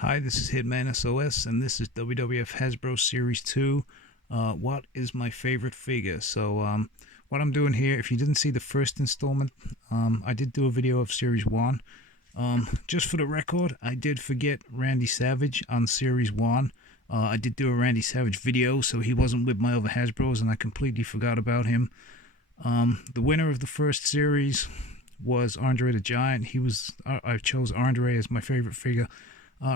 Hi, this is Hitman SOS, and this is WWF Hasbro Series 2. What is my favorite figure? What I'm doing here, if you didn't see the first installment, I did do a video of Series 1. Just for the record, I did forget Randy Savage on Series 1. I did do a Randy Savage video, so he wasn't with my other Hasbros, and I completely forgot about him. The winner of the first series was Andre the Giant. I chose Andre as my favorite figure.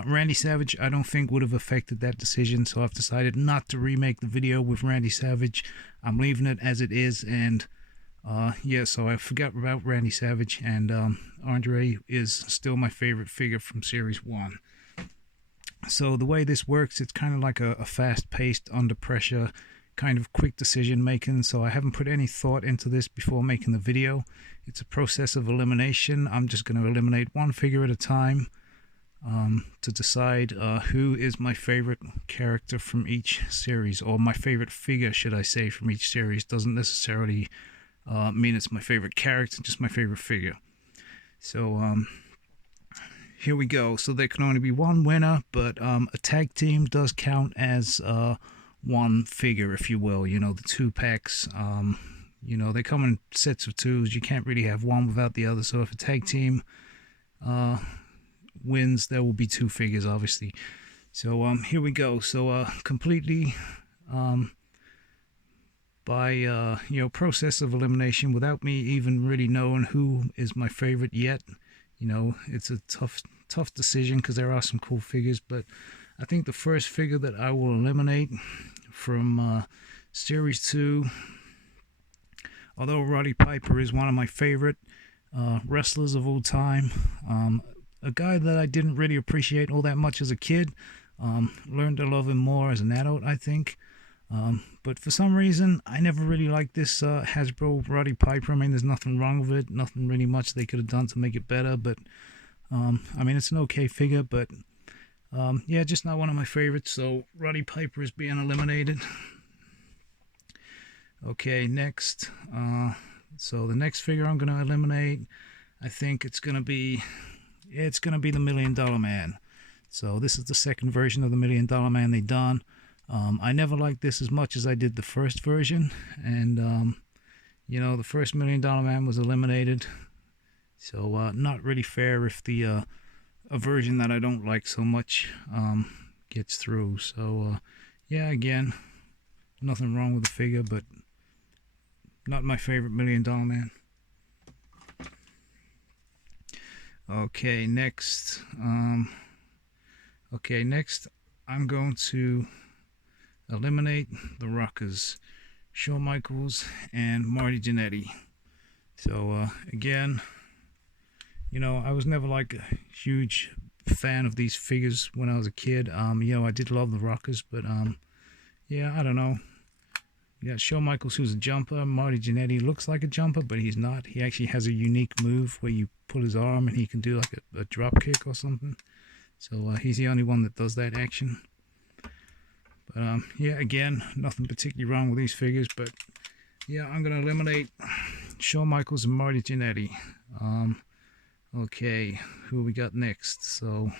Randy Savage, I don't think would have affected that decision, so I've decided not to remake the video with Randy Savage. I'm leaving it as it is, and yeah, so I forgot about Randy Savage, and Andre is still my favorite figure from Series 1. So the way this works, it's kind of like a fast-paced, under pressure, kind of quick decision making, so I haven't put any thought into this before making the video. It's a process of elimination. I'm just going to eliminate one figure at a time. To decide who is my favorite character from each series, or my favorite figure, should I say, from each series. Doesn't necessarily mean it's my favorite character, just my favorite figure. So here we go. So there can only be one winner, but a tag team does count as one figure, if you will. You know, the two packs. You know, they come in sets of twos. You can't really have one without the other. So if a tag team wins, there will be two figures, obviously. So here we go. So completely by process of elimination, without me even really knowing who is my favorite yet. You know, it's a tough decision because there are some cool figures, but I think the first figure that I will eliminate from Series 2, although Roddy Piper is one of my favorite wrestlers of all time, a guy that I didn't really appreciate all that much as a kid. Learned to love him more as an adult, I think. But for some reason, I never really liked this Hasbro Roddy Piper. I mean, there's nothing wrong with it. Nothing really much they could have done to make it better. But, I mean, it's an okay figure. But, yeah, just not one of my favorites. So, Roddy Piper is being eliminated. Okay, next. So, the next figure I'm going to eliminate, I think it's going to be the $1 Million Man. So this is the second version of the $1 Million Man they done. I never liked this as much as I did the first version, and you know, the first $1 Million Man was eliminated. So not really fair if the a version that I don't like so much gets through. So yeah, again, nothing wrong with the figure, but not my favorite $1 Million Man. Okay, next. Next, I'm going to eliminate the Rockers, Shawn Michaels and Marty Jannetty. So again, you know, I was never like a huge fan of these figures when I was a kid. You know, I did love the Rockers, but yeah, I don't know. You got Shawn Michaels, who's a jumper. Marty Jannetty looks like a jumper, but he's not. He actually has a unique move where you pull his arm and he can do like a drop kick or something. So he's the only one that does that action. But yeah, again, nothing particularly wrong with these figures. But yeah, I'm going to eliminate Shawn Michaels and Marty Jannetty. Okay, who we got next? So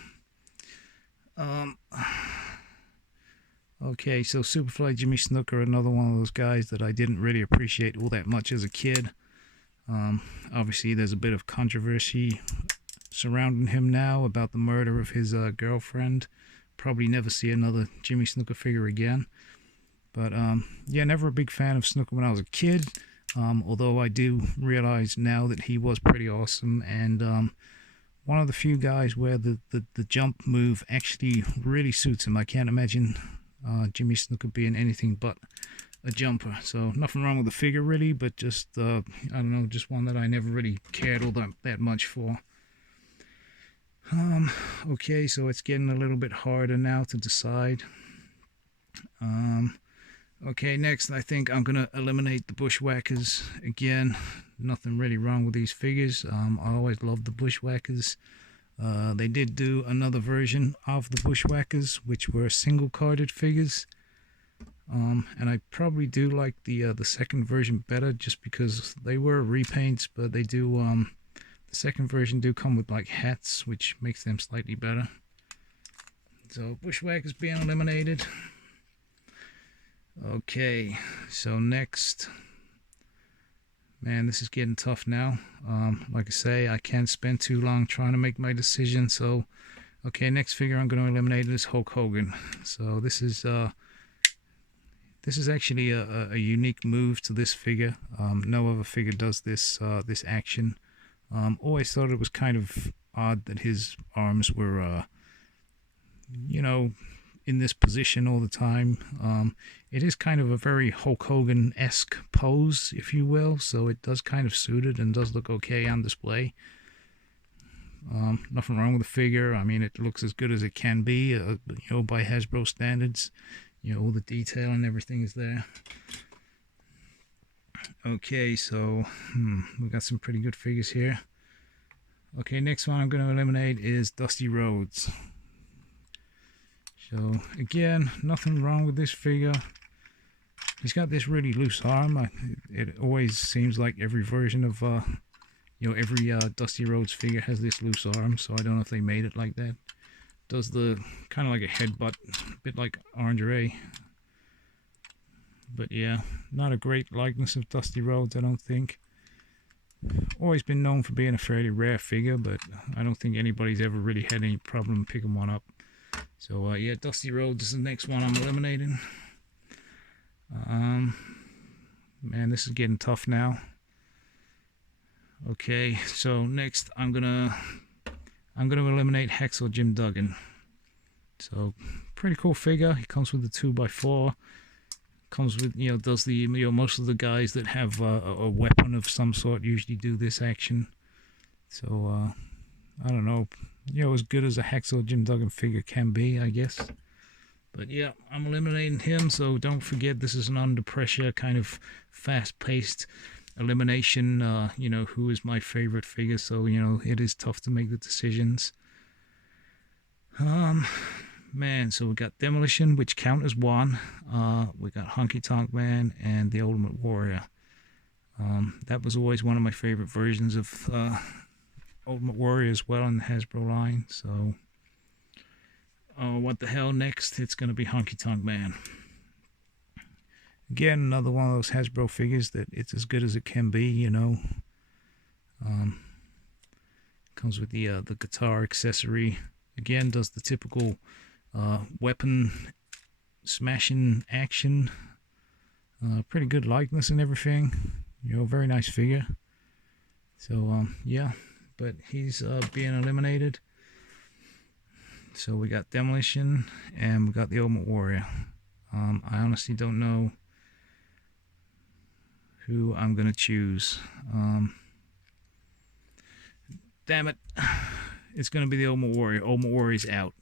okay, so Superfly Jimmy Snuka, another one of those guys that I didn't really appreciate all that much as a kid. Obviously, there's a bit of controversy surrounding him now about the murder of his girlfriend. Probably never see another Jimmy Snuka figure again. But yeah, never a big fan of Snuka when I was a kid. Although I do realize now that he was pretty awesome, and one of the few guys where the jump move actually really suits him. I can't imagine Jimmy Snuka being anything but a jumper. So nothing wrong with the figure really, but just I don't know, just one that I never really cared all that much for. Okay, so it's getting a little bit harder now to decide. Okay, next I think I'm gonna eliminate the Bushwhackers. Again, nothing really wrong with these figures. I always loved the Bushwhackers. They did do another version of the Bushwhackers, which were single-carded figures. And I probably do like the second version better, just because they were repaints, but they do the second version do come with like hats, which makes them slightly better. So Bushwhacker's being eliminated. Okay, so next, man, this is getting tough now. Like I say, I can't spend too long trying to make my decision. So, okay, next figure I'm going to eliminate is Hulk Hogan. So this is actually a unique move to this figure. No other figure does this this action. Always thought it was kind of odd that his arms were, you know, in this position all the time. It is kind of a very Hulk Hogan-esque pose, if you will, so it does kind of suit it and does look okay on display. Nothing wrong with the figure. I mean, it looks as good as it can be, you know, by Hasbro standards. You know, all the detail and everything is there. Okay, so we got some pretty good figures here. Okay, next one I'm going to eliminate is Dusty Rhodes. So again, nothing wrong with this figure. He's got this really loose arm. It always seems like every version of, you know, every Dusty Rhodes figure has this loose arm. So I don't know if they made it like that. Does the kind of like a headbutt, a bit like Andre. But yeah, not a great likeness of Dusty Rhodes, I don't think. Always been known for being a fairly rare figure, but I don't think anybody's ever really had any problem picking one up. So yeah, Dusty Rhodes is the next one I'm eliminating. Man, this is getting tough now. Okay, so next I'm gonna eliminate Hacksaw Jim Duggan. So pretty cool figure. He comes with a 2x4. Comes with, you know, does the, you know, most of the guys that have a weapon of some sort usually do this action. So I don't know, you know, as good as a Hacksaw Jim Duggan figure can be, I guess. But yeah, I'm eliminating him, so don't forget this is an under pressure kind of fast-paced elimination. You know, who is my favorite figure, so, you know, it is tough to make the decisions. Man, so we got Demolition, which count as one. We got Honky Tonk Man and the Ultimate Warrior. That was always one of my favorite versions of Ultimate Warrior as well in the Hasbro line. So, what the hell next? It's going to be Honky Tonk Man. Again, another one of those Hasbro figures that it's as good as it can be, you know. Comes with the guitar accessory. Again, does the typical weapon smashing action. Pretty good likeness and everything. You know, very nice figure. So, yeah. But he's being eliminated. So we got Demolition and we got the Ultimate Warrior. I honestly don't know who I'm going to choose. Damn it. It's going to be the Ultimate Warrior. Ultimate Warrior's out.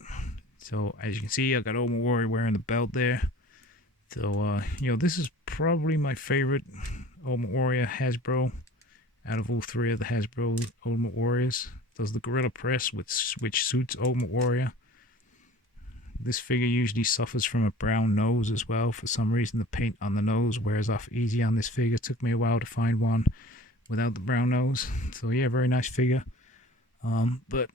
So as you can see, I got Ultimate Warrior wearing the belt there. So, you know, this is probably my favorite Ultimate Warrior Hasbro out of all three of the Hasbro Ultimate Warriors. Does the Gorilla Press, which suits Ultimate Warrior. This figure usually suffers from a brown nose as well. For some reason, the paint on the nose wears off easy on this figure. It took me a while to find one without the brown nose. So yeah, very nice figure. But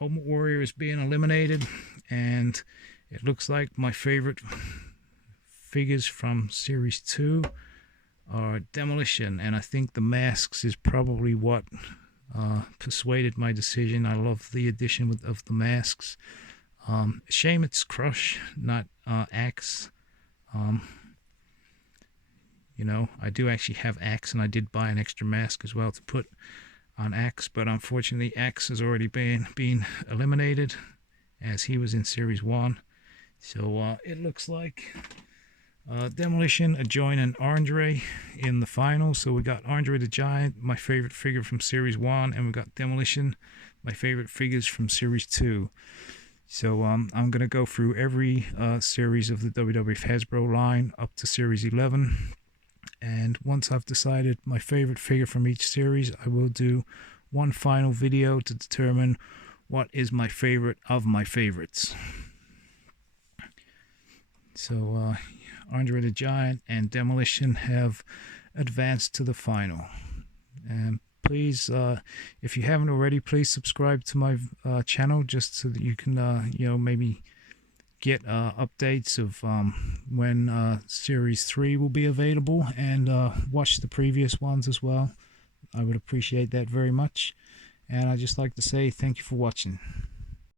Ultimate Warrior is being eliminated, and it looks like my favorite figures from Series 2 are Demolition, and I think the masks is probably what persuaded my decision. I love the addition of the masks. Shame it's Crush, not Axe. You know, I do actually have Axe, and I did buy an extra mask as well to put on Axe, but unfortunately Axe has already been eliminated as he was in Series 1. So it looks like Demolition joining Andre in the final. So we got Andre the Giant, my favorite figure from Series 1, and we got Demolition, my favorite figures from Series 2. So I'm going to go through every series of the WWF Hasbro line up to Series 11. And once I've decided my favorite figure from each series, I will do one final video to determine what is my favorite of my favorites. So Andre the Giant and Demolition have advanced to the final. And please, if you haven't already, please subscribe to my channel just so that you can, you know, maybe get updates of when Series 3 will be available, and watch the previous ones as well. I would appreciate that very much. And I'd just like to say thank you for watching.